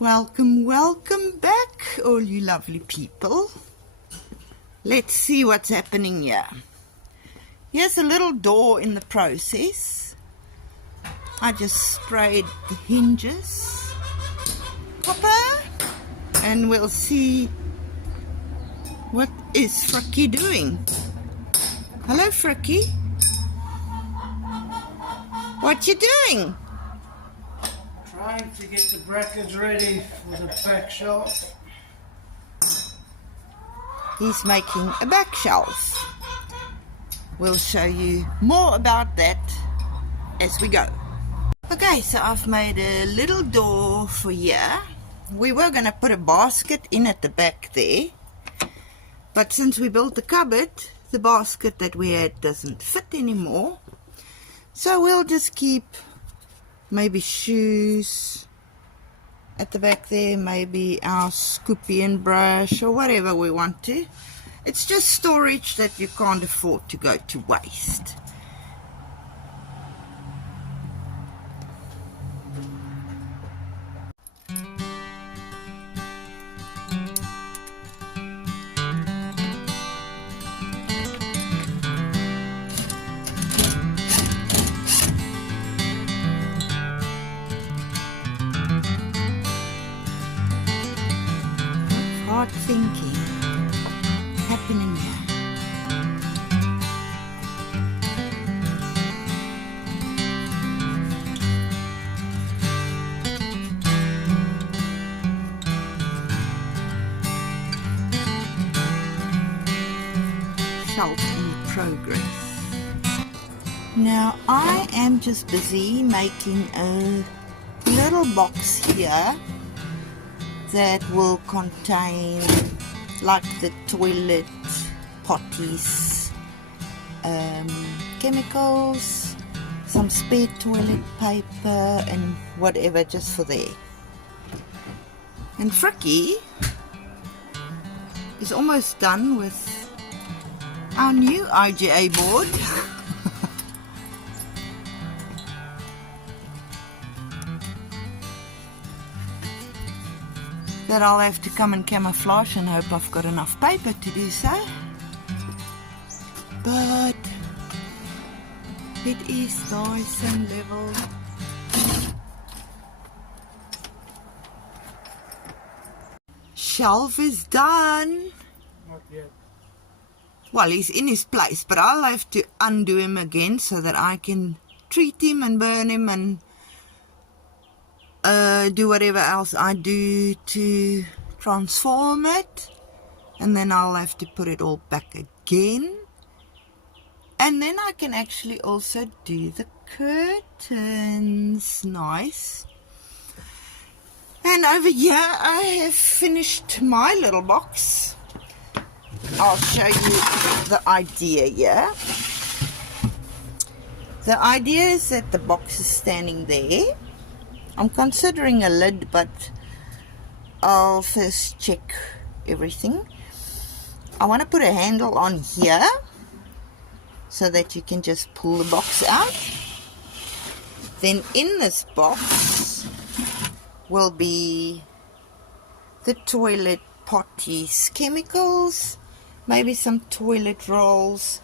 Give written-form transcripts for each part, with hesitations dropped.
Welcome, welcome back, all you lovely people. Let's see what's happening here. Here's a little door in the process. I just sprayed the hinges, copper, and we'll see what is Frikkie doing. Hello, Frikkie. What you doing? Trying to get the brackets ready for the back shelf. He's making a back shelf. We'll show you more about that as we go. Okay, so I've made a little door for here. We were going to put a basket in at the back there, but since we built the cupboard, the basket that we had doesn't fit anymore. So we'll just keep maybe shoes at the back there, maybe our scoopy and brush or whatever we want to. It's just storage that you can't afford to go to waste. Hard thinking happening here. Shelf in progress. Now I am just busy making a little box here that will contain like the toilet potties, chemicals, some spare toilet paper and whatever just for there. And Frikkie is almost done with our new IGA board. That I'll have to come and camouflage and hope I've got enough paper to do so. But it is nice and level. Shelf is done. Not yet. Well, he's in his place, but I'll have to undo him again so that I can treat him and burn him and do whatever else I do to transform it, and then I'll have to put it all back again, and then I can actually also do the curtains. Nice. And over here I have finished my little box. I'll show you the idea here. The idea is that the box is standing there. I'm considering a lid, but I'll first check everything. I want to put a handle on here so that you can just pull the box out. Then in this box will be the toilet potties, chemicals, maybe some toilet rolls,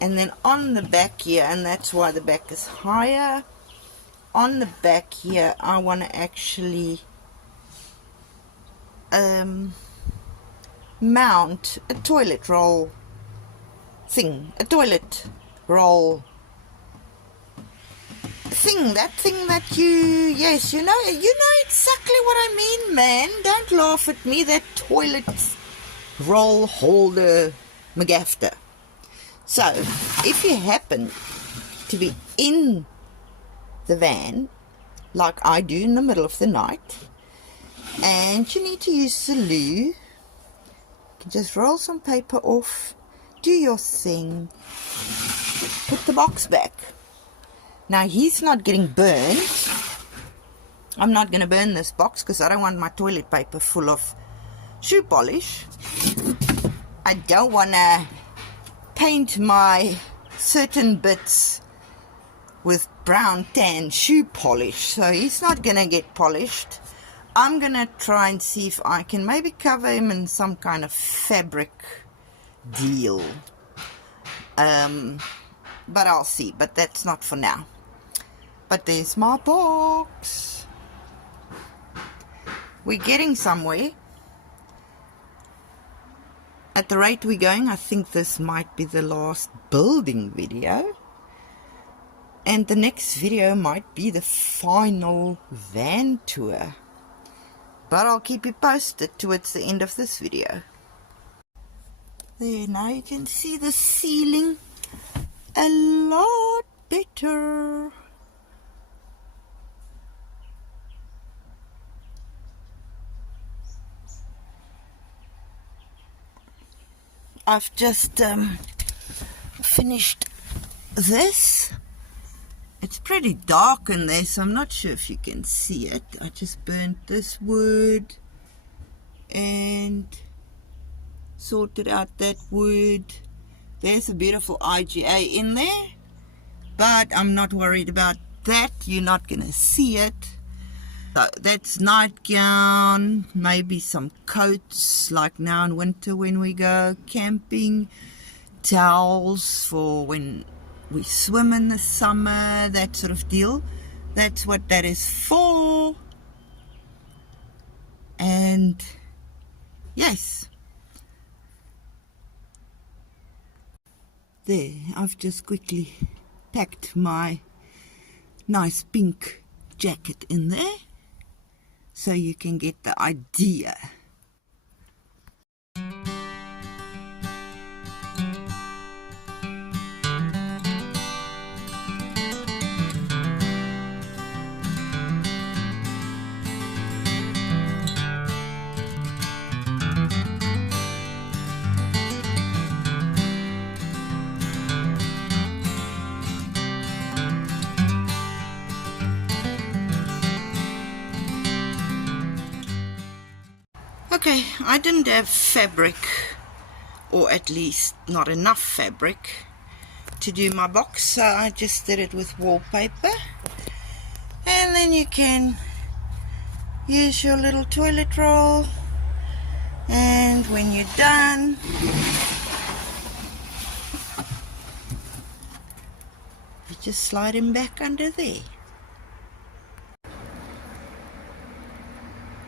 and then on the back here, and that's why the back is higher, on the back here I want to actually mount a toilet roll thing, a toilet roll thing, that thing that yes, you know exactly what I mean, man. Don't laugh at me. That toilet roll holder McGafter. So if you happen to be in the van like I do in the middle of the night and you need to use the loo, you can just roll some paper off, do your thing, put the box back. Now he's not getting burned. I'm not going to burn this box because I don't want my toilet paper full of shoe polish. I don't want to paint my certain bits with brown tan shoe polish, so he's not gonna get polished. I'm gonna try and see if I can maybe cover him in some kind of fabric deal. But I'll see. But that's not for now. But there's my box. We're getting somewhere. At the rate we're going, I think this might be the last building video. And the next video might be the final van tour. But I'll keep you posted towards the end of this video. There, now you can see the ceiling a lot better. I've just finished this. It's pretty dark in there, so I'm not sure if you can see it. I just burnt this wood and sorted out that wood. There's a beautiful IGA in there, but I'm not worried about that. You're not going to see it. So that's nightgown, maybe some coats like now in winter when we go camping, towels for when we swim in the summer, that sort of deal. That's what that is for. And yes, there, I've just quickly packed my nice pink jacket in there so you can get the idea. Okay, I didn't have fabric, or at least not enough fabric to do my box, so I just did it with wallpaper. And then you can use your little toilet roll, and when you're done, you just slide him back under there.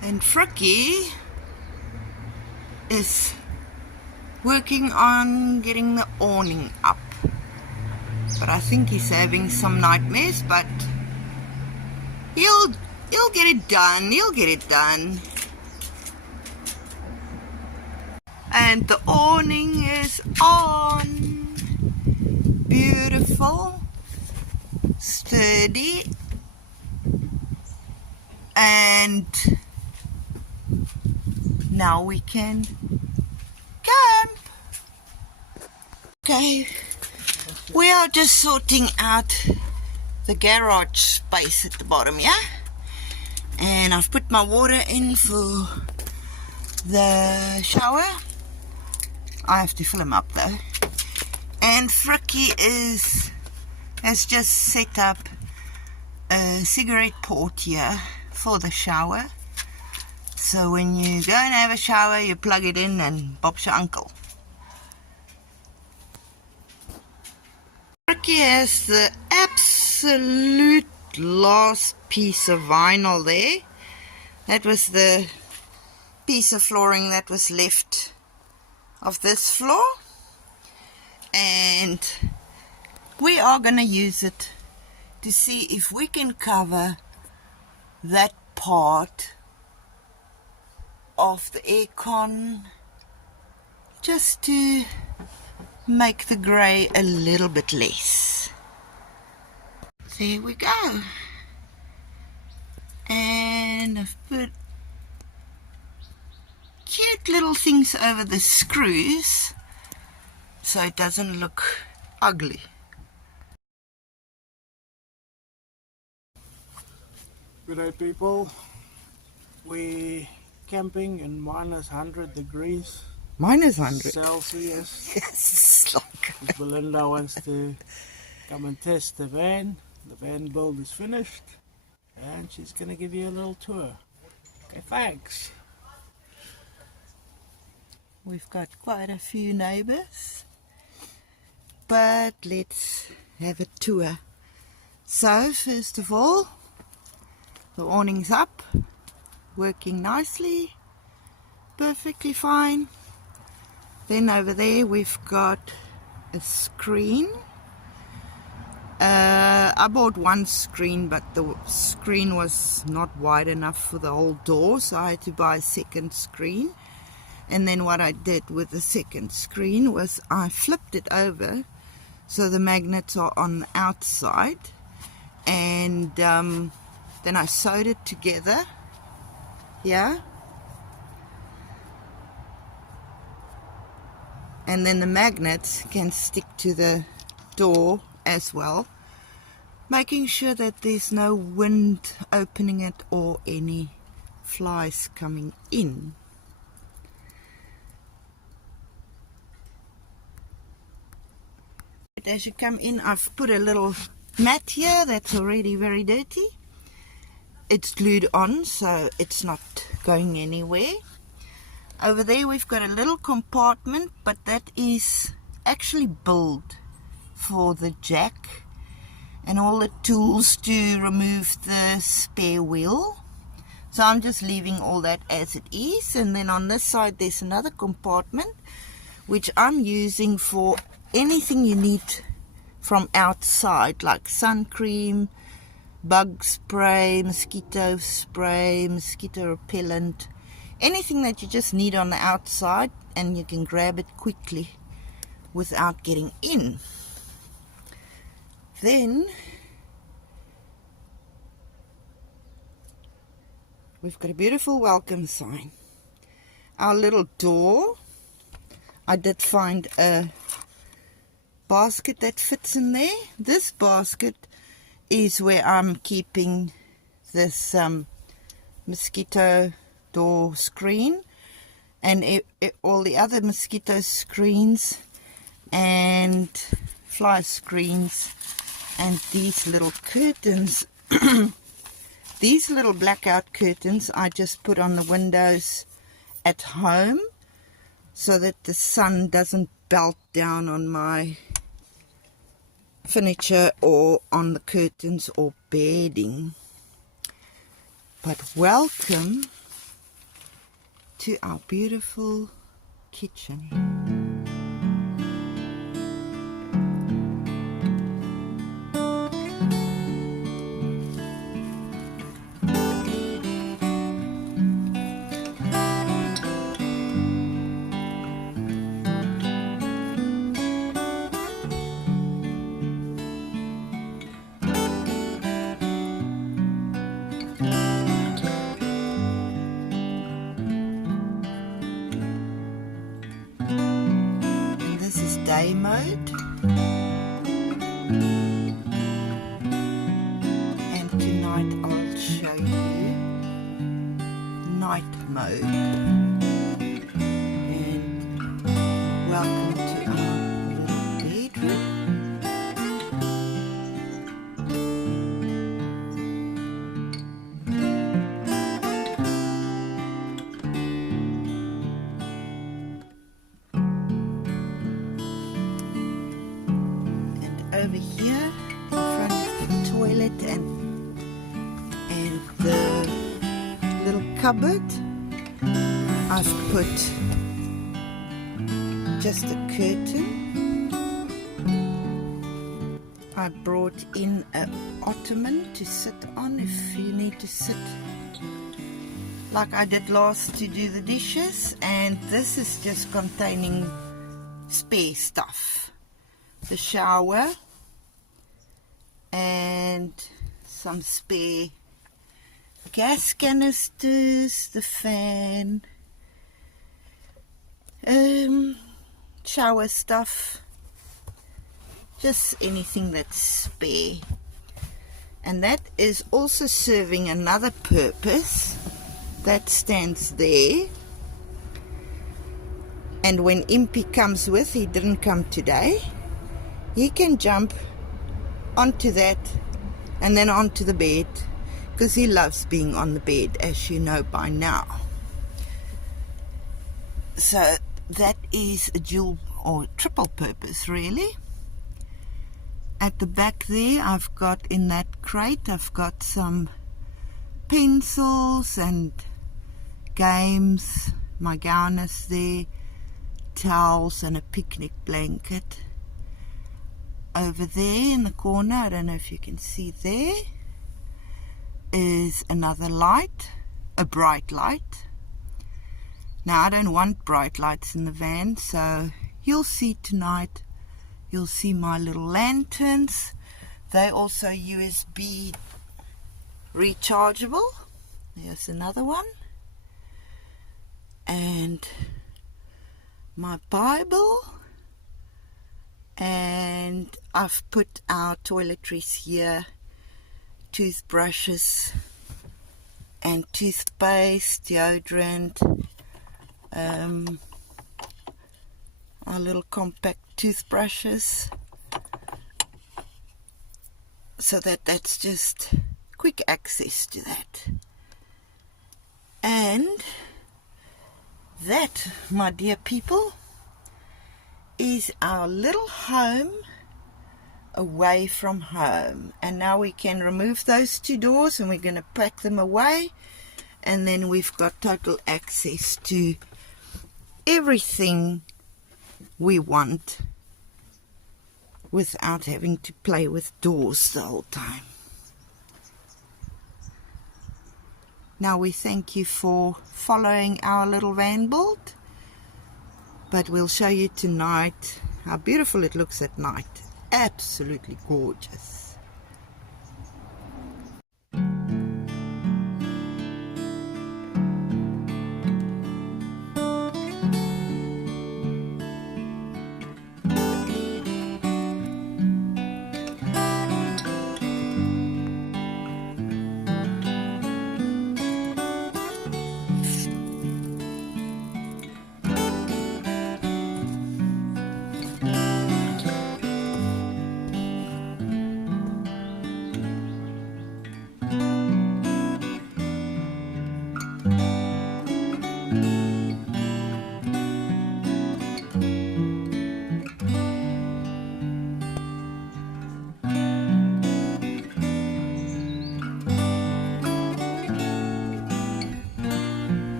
And Frikkie is working on getting the awning up, but I think he's having some nightmares, but he'll get it done. He'll get it done. And the awning is on. Beautiful, sturdy, and now we can camp. Okay, we are just sorting out the garage space at the bottom, yeah? And I've put my water in for the shower. I have to fill him up though. And Frikkie has just set up a cigarette port here for the shower. So when you go and have a shower, you plug it in and bob's your uncle. Frikkie has the absolute last piece of vinyl there. That was the piece of flooring that was left of this floor. And we are going to use it to see if we can cover that part of the aircon, just to make the grey a little bit less. There we go. And I've put cute little things over the screws so it doesn't look ugly. Good day, people. We camping in minus 100 degrees. Minus 100 Celsius. Yes. Belinda wants to come and test the van. The van build is finished, and she's going to give you a little tour. Thanks. We've got quite a few neighbours, but let's have a tour. So first of all, the awning's up, working nicely, perfectly fine. Then over there we've got a screen. I bought one screen, but the screen was not wide enough for the whole door, so I had to buy a second screen. And then what I did with the second screen was I flipped it over so the magnets are on the outside, and then I sewed it together here, and then the magnets can stick to the door as well, making sure that there's no wind opening it or any flies coming in. As you come in, I've put a little mat here that's already very dirty. It's glued on, so it's not going anywhere. Over there we've got a little compartment, but that is actually built for the jack and all the tools to remove the spare wheel. So I'm just leaving all that as it is. And then on this side there's another compartment which I'm using for anything you need from outside, like sun cream, bug spray, mosquito repellent, anything that you just need on the outside, and you can grab it quickly without getting in. Then we've got a beautiful welcome sign. Our little door, I did find a basket that fits in there. This basket is where I'm keeping this mosquito door screen and all the other mosquito screens and fly screens, and these little curtains. These little blackout curtains I just put on the windows at home so that the sun doesn't belt down on my furniture or on the curtains or bedding. But welcome to our beautiful kitchen. Day mode, and tonight I'll show you night mode. And welcome to our little bedroom. Over here in front of the toilet and the little cupboard, I've put just a curtain. I brought in an ottoman to sit on if you need to sit like I did last to do the dishes, and this is just containing spare stuff. The shower and some spare gas canisters, the fan, shower stuff, just anything that's spare. And that is also serving another purpose. That stands there, and when Impy comes with, he didn't come today, he can jump onto that and then onto the bed because he loves being on the bed, as you know by now. So that is a dual or triple purpose, really. At the back there, I've got, in that crate, I've got some pencils and games, my gown is there, towels and a picnic blanket. Over there in the corner, I don't know if you can see there, is another light, a bright light. Now I don't want bright lights in the van, so you'll see tonight, you'll see my little lanterns. They're also USB rechargeable. There's another one. And my Bible. And I've put our toiletries here, toothbrushes and toothpaste, deodorant, our little compact toothbrushes, so that's just quick access to that. And that, my dear people, is our little home away from home. And now we can remove those two doors and we're going to pack them away, and then we've got total access to everything we want without having to play with doors the whole time. Now we thank you for following our little van build, but we'll show you tonight how beautiful it looks at night. Absolutely gorgeous.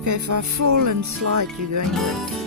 Okay, if I fall and slide, you're going with.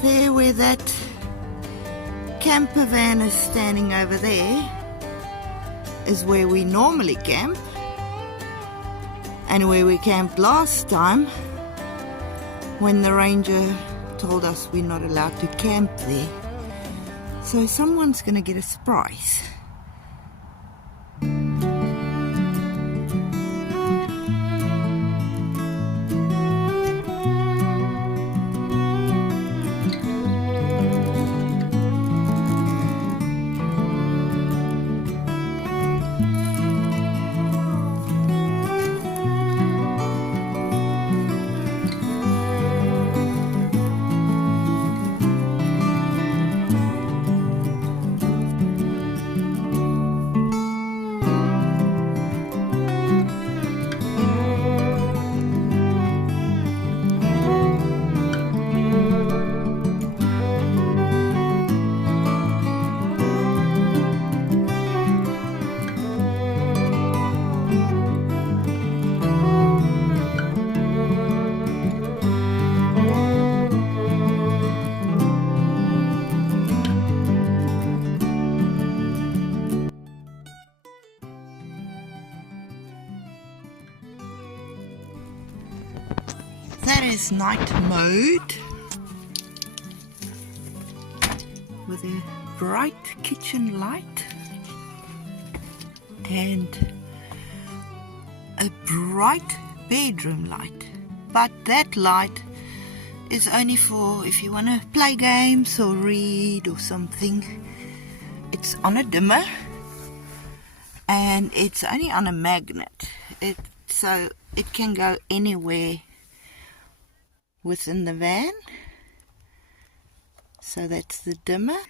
There where that camper van is standing over there is where we normally camp, and where we camped last time when the ranger told us we're not allowed to camp there. So someone's going to get a surprise. That is night mode with a bright kitchen light and a bright bedroom light. But that light is only for if you want to play games or read or something. It's on a dimmer and it's only on a magnet. So it can go anywhere within the van. So that's the dimmer.